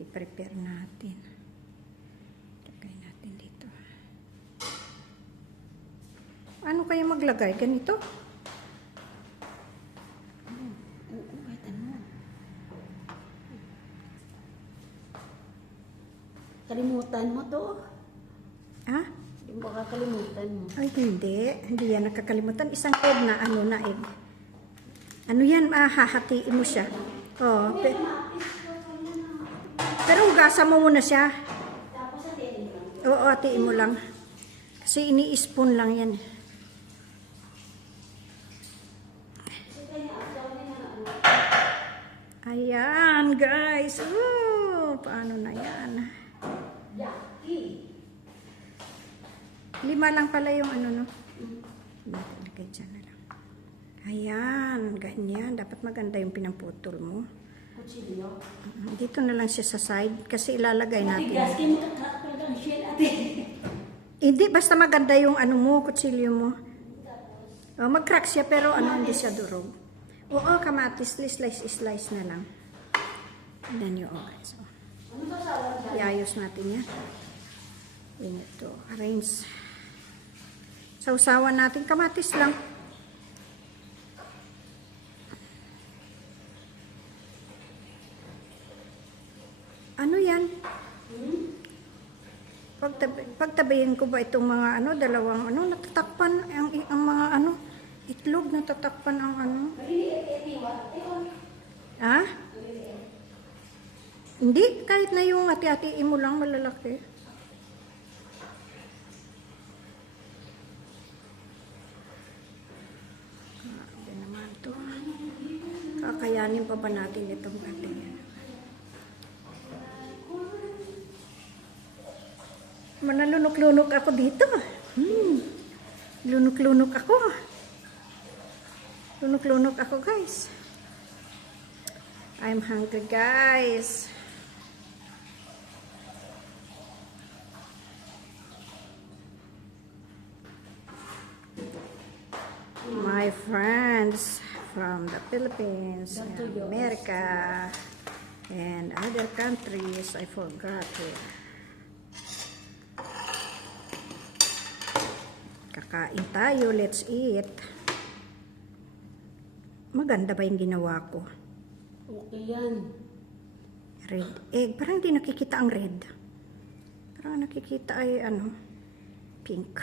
I-prepare natin. Lagay natin dito. Ano kaya maglagay? Ganito? Oo, kahit ano. Kalimutan mo to. Ha? Hindi mo kakalimutan mo. Ay, hindi. Hindi yan nakakalimutan. Isang egg na, ano na egg. Ano yan? Hahatiin mo siya. Oh, pero hugasan mo muna siya. Oo, hatiin mo lang. Kasi ini-spoon lang yan. Ayan, guys. Paano na yan? 5 lang pala yung ano, no? Lagay dyan na lang. Ayan, ganyan. Dapat maganda yung pinamputol mo. Kutsilyo. Dito na lang siya sa side kasi ilalagay natin. Matigas, kayo matatak talaga ang shell ate. Hindi, basta maganda yung ano mo, kutsilyo mo. Oh, mag-crack siya pero ano, hindi siya durog. Oo, kamatis, slice na lang. Tignan nyo, okay. So, iayos natin yan. Ito, arrange. Sausawan natin, kamatis lang. Ano yan? Pagtabayin ko ba itong mga ano, dalawang ano, natatakpan ang mga ano, itlog, natatakpan ang ano. Ha? Hindi, kahit na yung hati-hatiin mo lang malalaki. Grabe naman to. Kakayanin pa ba natin itong ating yan? Manalunok-lunok ako dito. Lunok-lunok ako. Lunok-lunok ako, guys. I'm hungry, guys. My friends from the Philippines, and America, and other countries, I forgot here. Kakain tayo, let's eat. Maganda ba yung ginawa ko? Okay yan. Red egg. Parang hindi nakikita ang red. Parang nakikita ay ano, pink.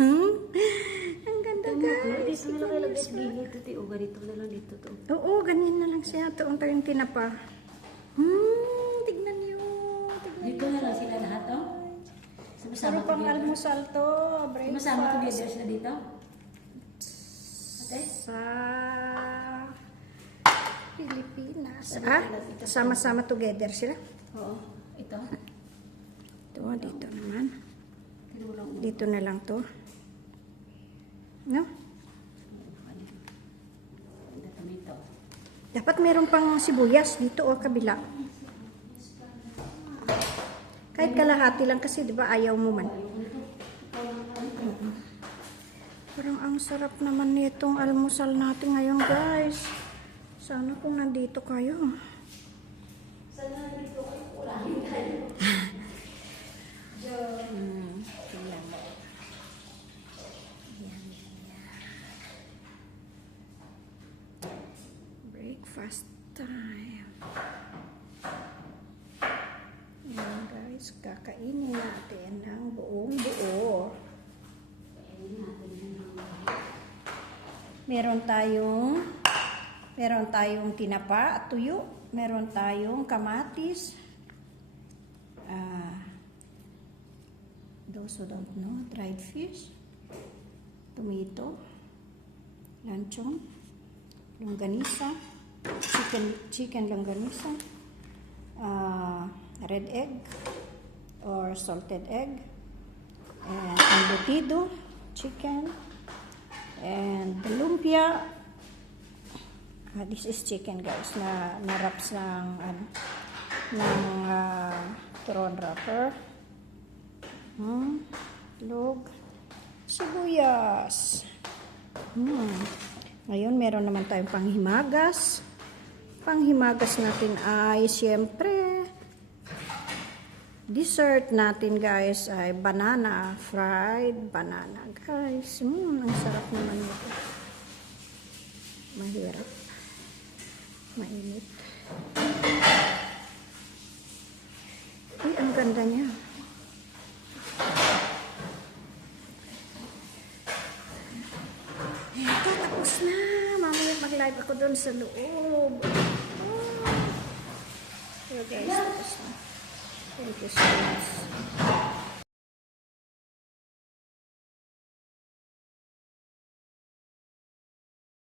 Ang ganda, guys. Dito na lang ilagay sa gilid. O, ganito na lang dito to. Oo, ganyan na lang siya. Ito ang tayong tinapa. Tignan nyo. Dito na lang sila lahat, oh. Pero pang almusal to. Masama together sila dito? Ate? Sa Pilipinas. Sama-sama together sila. Oo. Ito? Ito, dito naman. Tinulong mo. Dito na lang to. No? Tomato. Dapat meron pang sibuyas dito o kabila. Kahit kalahati lang kasi 'di ba ayaw mo man. Parang ang sarap naman nitong almusal natin ngayon, guys. Sana kung nandito kayo. Sana nandito kayo, ulahin tayo. Breakfast time. Ayan, guys, kakainin natin ng buong buo. Meron tayong tinapa at tuyo. Meron tayong kamatis. Those who don't know, dried fish, tomato, lanchon, longganisa, chicken longganisa, red egg or salted egg, and embutido chicken, and lumpia. This is chicken, guys, na wraps ng turon wrapper. Log, sibuyas. Ngayon, meron naman tayong panghimagas. Panghimagas natin ay, siyempre, Dessert natin guys ay banana, fried banana guys. Ang sarap naman ito. Mahirap. Mainit. Uy, ang ganda niya. Ito, tapos na. Mamaya mag-live ako doon sa loob. Oh. So guys, tapos na. Thank you so much.